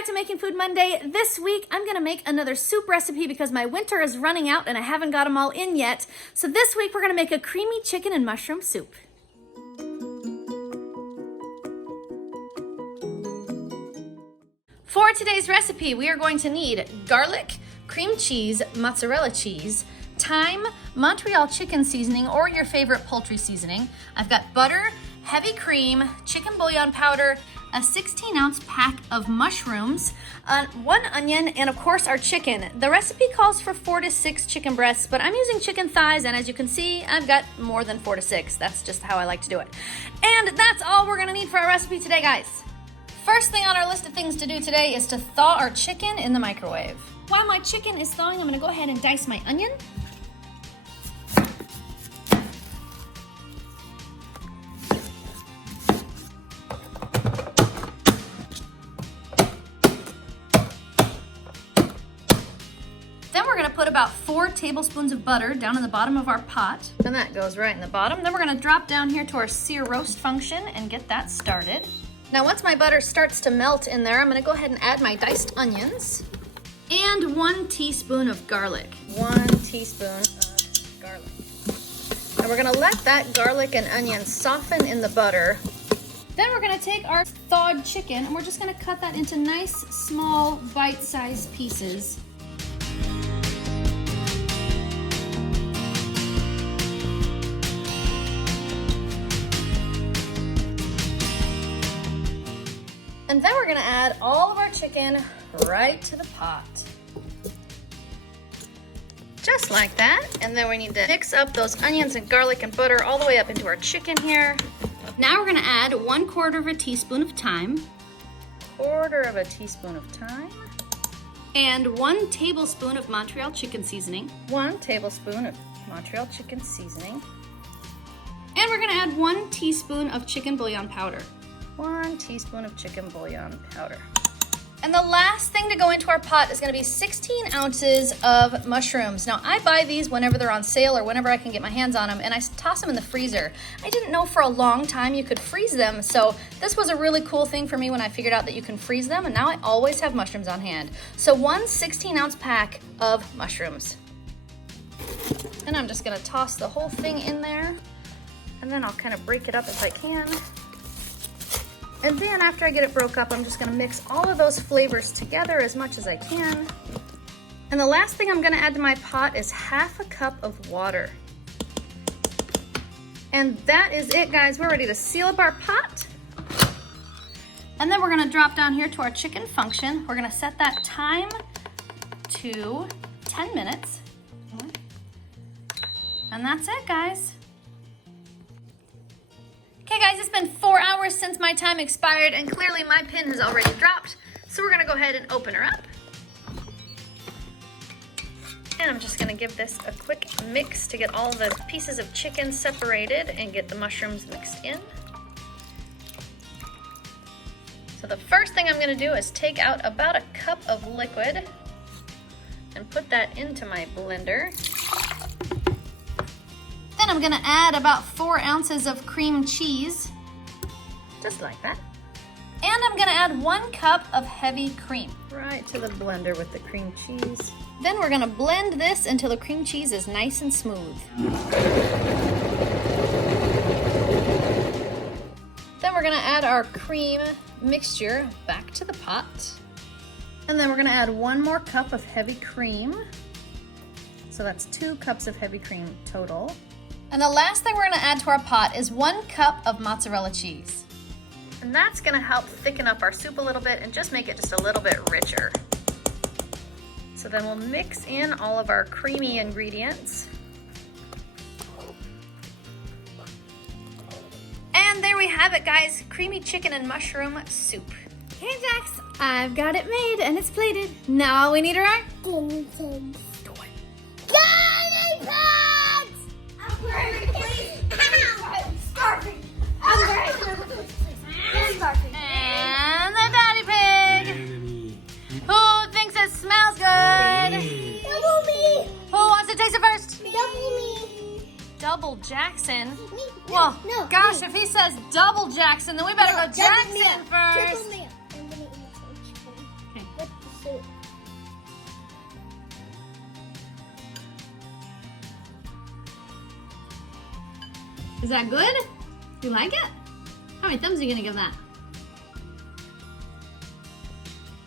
back to Making Food Monday. This week, I'm gonna make another soup recipe because my winter is running out and I haven't got them all in yet. So this week, we're gonna make a creamy chicken and mushroom soup. For today's recipe, we are going to need garlic, cream cheese, mozzarella cheese, thyme, Montreal Chicken Seasoning, or your favorite poultry seasoning. I've got butter, heavy cream, chicken bouillon powder, a 16-ounce pack of mushrooms, 1 onion, and of course our chicken. The recipe calls for 4 to 6 chicken breasts, but I'm using chicken thighs, and as you can see, I've got more than 4 to 6. That's just how I like to do it. And that's all we're gonna need for our recipe today, guys. First thing on our list of things to do today is to thaw our chicken in the microwave. While my chicken is thawing, I'm gonna go ahead and dice my onion. Then we're gonna put about 4 tablespoons of butter down in the bottom of our pot. And that goes right in the bottom. Then we're gonna drop down here to our sear roast function and get that started. Now once my butter starts to melt in there, I'm gonna go ahead and add my diced onions and 1 teaspoon of garlic. 1 teaspoon of garlic. And we're gonna let that garlic and onion soften in the butter. Then we're gonna take our thawed chicken and we're just gonna cut that into nice, small, bite-sized pieces. And then we're gonna add all of our chicken right to the pot. Just like that. And then we need to mix up those onions and garlic and butter all the way up into our chicken here. Now we're gonna add 1/4 teaspoon of thyme. 1/4 teaspoon of thyme. And 1 tablespoon of Montreal Chicken Seasoning. 1 tablespoon of Montreal Chicken Seasoning. And we're gonna add 1 teaspoon of chicken bouillon powder. 1 teaspoon of chicken bouillon powder. And the last thing to go into our pot is gonna be 16 ounces of mushrooms. Now I buy these whenever they're on sale or whenever I can get my hands on them, and I toss them in the freezer. I didn't know for a long time you could freeze them, so this was a really cool thing for me when I figured out that you can freeze them, and now I always have mushrooms on hand. So 1 16-ounce pack of mushrooms. And I'm just gonna toss the whole thing in there, and then I'll kind of break it up if I can. And then after I get it broke up, I'm just gonna mix all of those flavors together as much as I can. And the last thing I'm gonna add to my pot is 1/2 cup of water. And that is it, guys. We're ready to seal up our pot. And then we're gonna drop down here to our chicken function. We're gonna set that time to 10 minutes. And that's it, guys. Okay guys, it's been 4 hours since my time expired and clearly my pin has already dropped. So we're gonna go ahead and open her up. And I'm just gonna give this a quick mix to get all the pieces of chicken separated and get the mushrooms mixed in. So the first thing I'm gonna do is take out about 1 cup of liquid and put that into my blender. Then I'm gonna add about 4 ounces of cream cheese, just like that. And I'm gonna add 1 cup of heavy cream. Right to the blender with the cream cheese. Then we're gonna blend this until the cream cheese is nice and smooth. Then we're gonna add our cream mixture back to the pot. And then we're gonna add 1 more cup of heavy cream. So that's 2 cups of heavy cream total. And the last thing we're gonna add to our pot is 1 cup of mozzarella cheese. And that's gonna help thicken up our soup a little bit and just make it just a little bit richer. So then we'll mix in all of our creamy ingredients. And there we have it, guys, creamy chicken and mushroom soup. Hey Jax, I've got it made and it's plated. Now all we need are our guinea pigs. Guinea pigs! I'm starving. And the daddy pig. Who thinks it smells good? Double me. Who wants to taste it first? Double me. Double Jackson? Me. Well, No, gosh, me. if he says double Jackson, then we better go Jackson first. Triple me. I'm gonna eat some chicken. Is that good? You like it? How many thumbs are you gonna give that?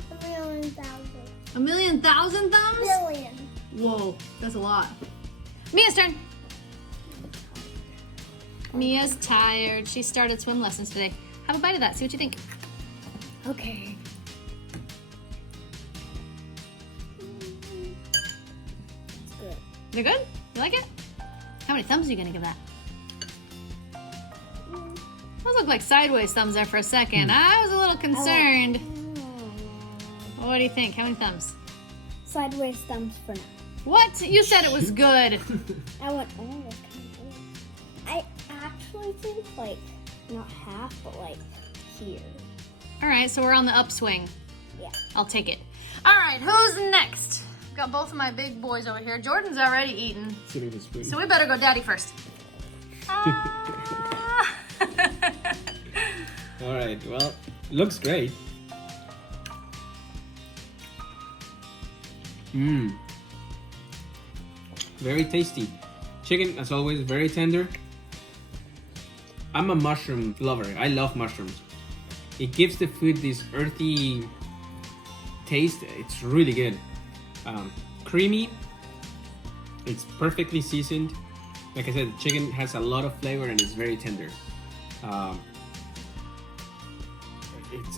1,000,000. 1,000,000 thumbs? Billion. Whoa, that's a lot. Mia's turn. Mia's tired. She started swim lessons today. Have a bite of that. See what you think. Okay. It's good. They're good? You like it? How many thumbs are you gonna give that? Those look like sideways thumbs there for a second. I was a little concerned. What do you think? How many thumbs? Sideways thumbs for now. What? You said it was good. I went, oh, that's kind of good. I actually think like not half, but like here. All right, so we're on the upswing. Yeah. I'll take it. All right, who's next? I've got both of my big boys over here. Jordan's already eaten. Sitting the spoon. So we better go daddy first. All right, well, looks great. Mmm. Very tasty. Chicken, as always, very tender. I'm a mushroom lover. I love mushrooms. It gives the food this earthy taste. It's really good. Creamy. It's perfectly seasoned. Like I said, the chicken has a lot of flavor and it's very tender.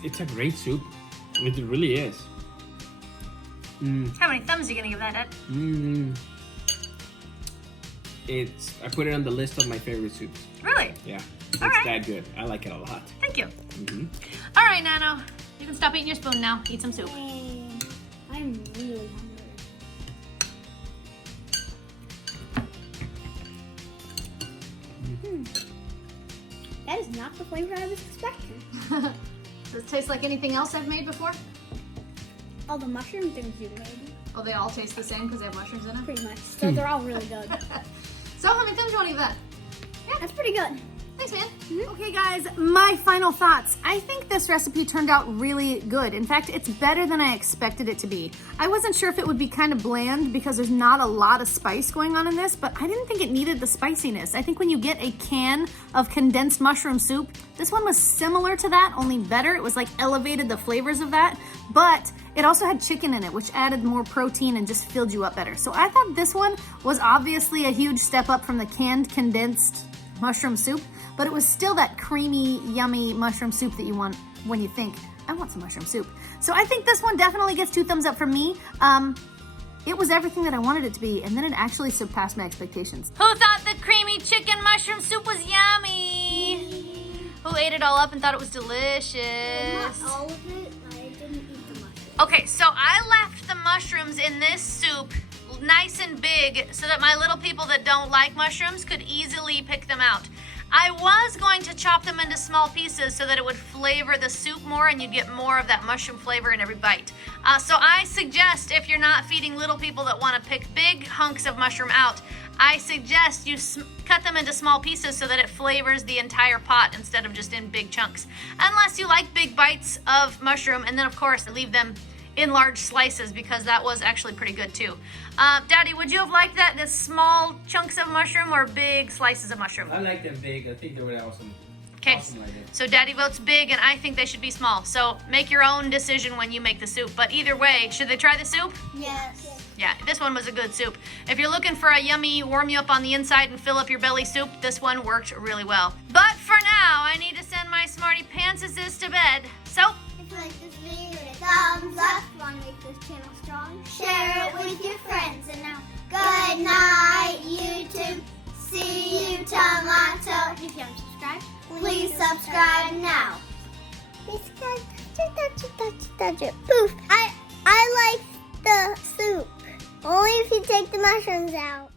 It's a great soup. It really is. How many thumbs are you gonna give that, Dad? I put it on the list of my favorite soups. Really? Yeah, it's All right. that good. I like it a lot. Thank you. All right, Nano. You can stop eating your spoon now. Eat some soup. I'm really hungry. That is not the flavor I was expecting. Does it taste like anything else I've made before? All the mushroom things you made, Oh, they all taste the same because they have mushrooms in it? pretty much. So they're all really good. So how many thumbs do you want to give that? That's pretty good. Thanks, man. Okay, guys, my final thoughts. I think this recipe turned out really good. In fact, it's better than I expected it to be. I wasn't sure if it would be kind of bland because there's not a lot of spice going on in this, but I didn't think it needed the spiciness. I think when you get a can of condensed mushroom soup, this one was similar to that, only better. It was like elevated the flavors of that, but it also had chicken in it, which added more protein and just filled you up better. So I thought this one was obviously a huge step up from the canned condensed mushroom soup, but it was still that creamy, yummy mushroom soup that you want when you think, I want some mushroom soup. So I think this one definitely gets 2 thumbs up from me. It was everything that I wanted it to be, and then it actually surpassed my expectations. Who thought the creamy chicken mushroom soup was yummy? Who ate it all up and thought it was delicious? Not all of it. I didn't eat the mushroom. Okay, so I left the mushrooms in this soup nice and big so that my little people that don't like mushrooms could easily pick them out. I was going to chop them into small pieces so that it would flavor the soup more and you'd get more of that mushroom flavor in every bite. So I suggest if you're not feeding little people that want to pick big hunks of mushroom out, I suggest you cut them into small pieces so that it flavors the entire pot instead of just in big chunks. Unless you like big bites of mushroom, and then of course leave them in large slices because that was actually pretty good too. Daddy, would you have liked that, the small chunks of mushroom or big slices of mushroom? I like them big. I think they were awesome. Okay, Awesome idea. so Daddy votes big and I think they should be small. So make your own decision when you make the soup. But either way, should they try the soup? Yes. Yeah, this one was a good soup. If you're looking for a yummy, warm you up on the inside and fill up your belly soup, this one worked really well. But for now, I need to send my Smartypantses to bed. So, If you like this video, hit a thumbs up. If you want to make this channel strong, share it with your friends. And now, good night, YouTube. See you tomorrow. If you haven't subscribed, please subscribe now. Touch it. Poof. I like the soup. Only if you take the mushrooms out.